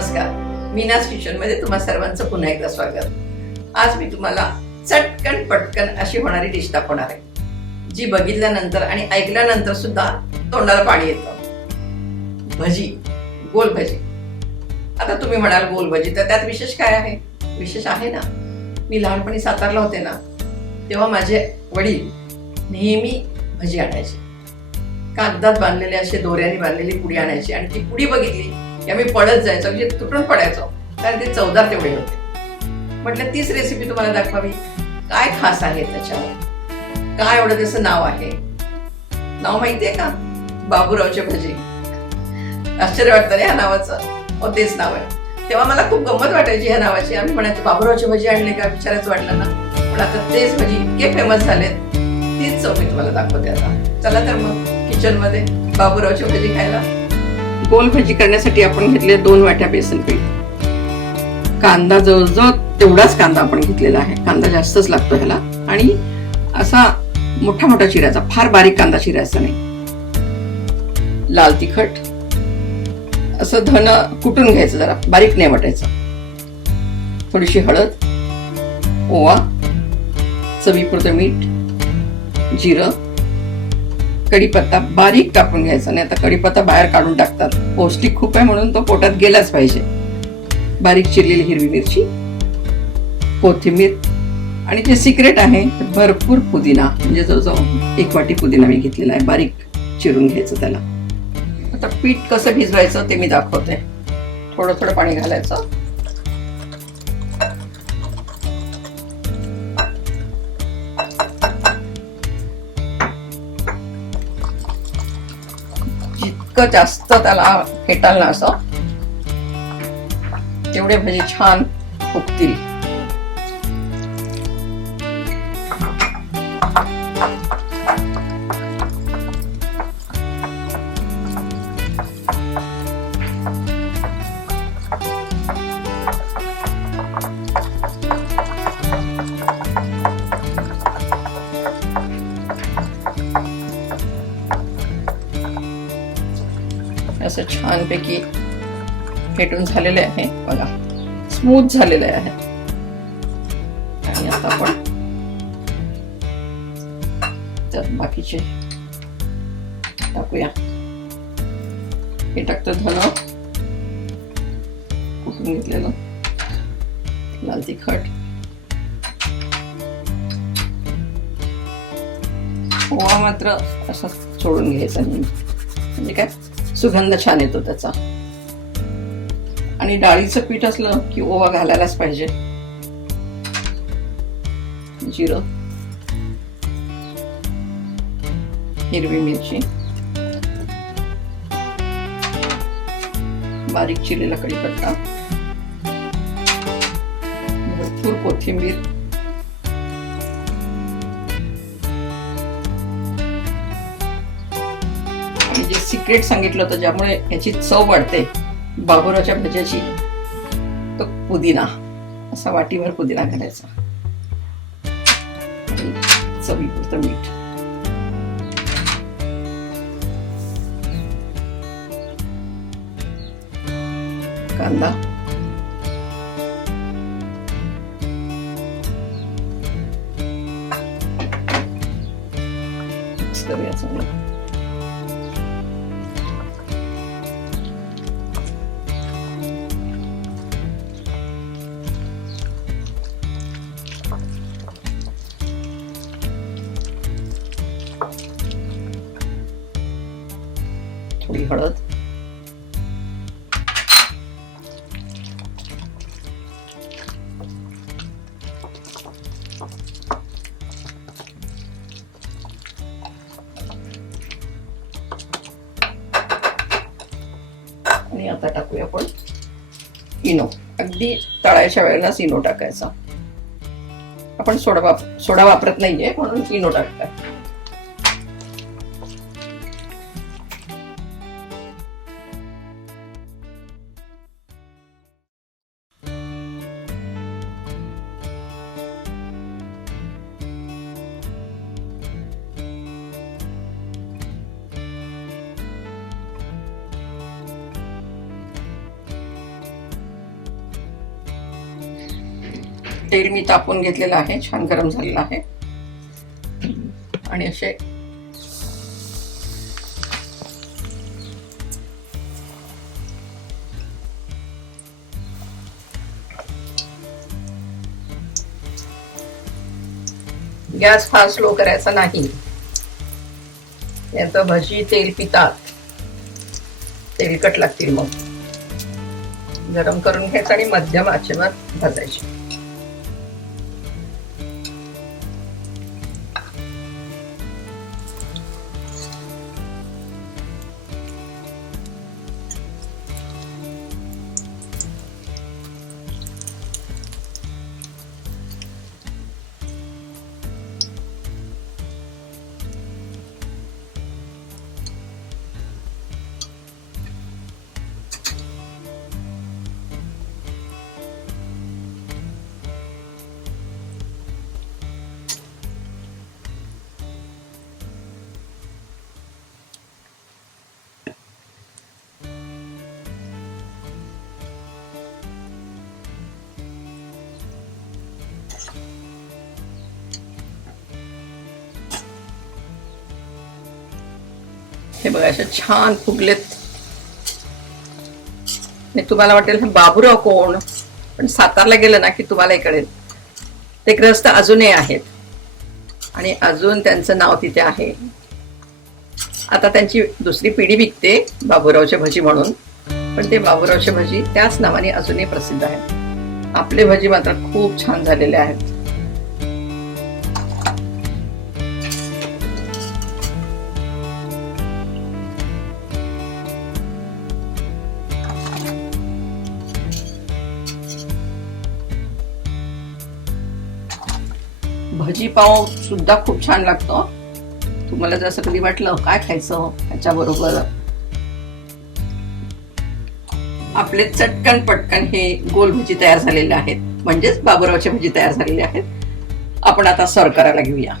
नमस्कार, मीनाज किचनमध्ये तुम्हा सर्वांचं पुन्हा एकदा स्वागत। आज मी तुम्हाला चटकन पटकन अशी होणारी डिश दाखवणार आहे, जी बघितल्यानंतर आणि ऐकल्यानंतर सुद्धा तोंडाला पाणी येतं। भजी, गोल भजी। आता तुम्ही म्हणाल गोल भजी, तर त्यात विशेष काय आहे? विशेष आहे ना। मी लहानपणी सातारला होते ना, तेव्हा माझे वडील नेहमी भजी आणायचे। कागदात बांधलेले असे दोऱ्याने बांधलेली पुडी आणायची आणि ती पुडी बघितली की आम्ही पडत जायचो, म्हणजे तुटून पडायचो, कारण ते चवदार तेवढे होते। म्हटलं तीच रेसिपी तुम्हाला दाखवावी। काय खास आहे त्याच्यावर? काय एवढं त्याचं नाव आहे? नाव माहितीये का? बाबूरावचे भजी। आश्चर्य वाटतं रे ह्या नावाचं? हो, तेच नाव आहे। तेव्हा मला खूप गंमत वाटायची ह्या नावाची। आम्ही म्हणायचो बाबूरावचे भजी आणले का, विचारायचं वाटलं ना। पण आता तेच भजी इतके फेमस झालेत, तीच चव मी तुम्हाला दाखवते आता। चला तर मग किचन मध्ये बाबूरावची भजी खायला। गोल भजी करण्यासाठी आपण घेतले 2 वाट्या बेसन पीठ। कांदा जवळजवळ तेवढाच कांदा आपण घेतलेला आहे, कांदा जास्तच लागतो ह्याला। आणि असा मोठा मोठा चिरायचा, फार बारीक कांदा चिरायचा नाही। लाल तिखट, असं धन कुटून घ्यायचं, जरा बारीक नाही वाटायचं। थोडीशी हळद, ओवा, चवीपुरतं मीठ, जिरं, कढीपत्ता बारीक कापून घ्यायचा। नाही आता कढीपत्ता बाहेर काढून टाकतात, पौष्टिक खूप आहे म्हणून तो पोटात गेलाच पाहिजे। बारीक चिरलेली हिरवी मिरची, कोथिंबीर, आणि जे सिक्रेट आहे भरपूर पुदिना, म्हणजे जवळजवळ 1 वाटी पुदिना मी घेतलेला आहे, बारीक चिरून घ्यायचं त्याला। आता पीठ कसं भिजवायचं ते मी दाखवते। थोडं थोडं पाणी घालायचं। जितकं जास्त त्याला फेटाल ना असं, तेवढे भजी छान फुगतील। असं छानपैकी फेटून झालेले आहे बघा, स्मूथ झालेले आहे। आणि आता आपण त्यात बाकीचे टाकूया। हे टाकतो धन कुटून घेतलेलं, लाल तिखट, ओवा मात्र असं सोडून घ्यायचा नाही, म्हणजे काय सुगंध छान येतो त्याचा। आणि डाळीचं पीठ असलं की ओवा घालायलाच पाहिजे। जिरं, हिरवी मिरची, बारीक चिरलेला कढीपत्ता, भरपूर कोथिंबीर, आणि जे सिक्रेट सांगितलं होतं ज्यामुळे याची चव वाढते बाबूरावच्या भज्याची, तो पुदिना। असा वाटीभर पुदिना घालायचा, चवीपुरतं मीठ, कांदा, मिक्स करूया चांगलं। थोडी हळद, आणि आता टाकूया आपण इनो। अगदी तळायच्या वेळेलाच इनो टाकायचा। आपण सोडा वापरत नाहीये म्हणून इनो टाकताय। तेल मी तापून घेतलेलं आहे, छान गरम झालेलं आहे. आणि असे गॅस फार स्लो करायचा नाही, नाहीतर भजी तेल पितात, तेलकट लागतील. मग गरम करून घ्यायचं आणि मध्यम आचेवर भाजायचे. हे बघा असे छान फुगलेत. तुम्हाला वाटेल बाबूराव कोण, पण सातारला गेलं ना की तुम्हाला कळेल. ते ग्रस्त अजूनही आहेत आणि अजून त्यांचं नाव तिथे आहे. आता त्यांची दुसरी पिढी विकते बाबूरावचे भजी म्हणून, पण ते बाबूरावचे भजी त्याच नावाने अजूनही प्रसिद्ध आहेत. आपले भजी मात्र खूप छान झालेले आहेत. भजी पाव सुद्धा खूप छान लागतो. तुम्हाला जर असं कधी वाटलं काय खायचं ह्याच्याबरोबर, आपले चटकन पटकन हे गोल भजी तयार झालेले आहेत, म्हणजेच बाबूरावचे भजी तयार झालेले आहेत. आपण आता सर्व करायला घेऊया.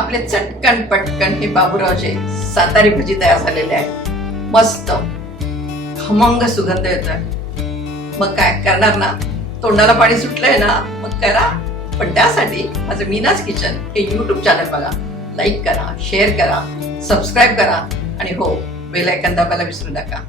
आपले चटकन पटकन हे बाबूरावचे सातारी भजी तयार झालेले आहेत. मस्त खमंग सुगंध येतोय. मग काय करणार ना, तोंडाला पाणी सुटलंय ना, मग करा. पण त्यासाठी माझं मीनाज किचन हे YouTube चॅनल बघा, लाईक करा, शेअर करा, सबस्क्राईब करा आणि हो, बेल आयकॉन दाबायला विसरू नका.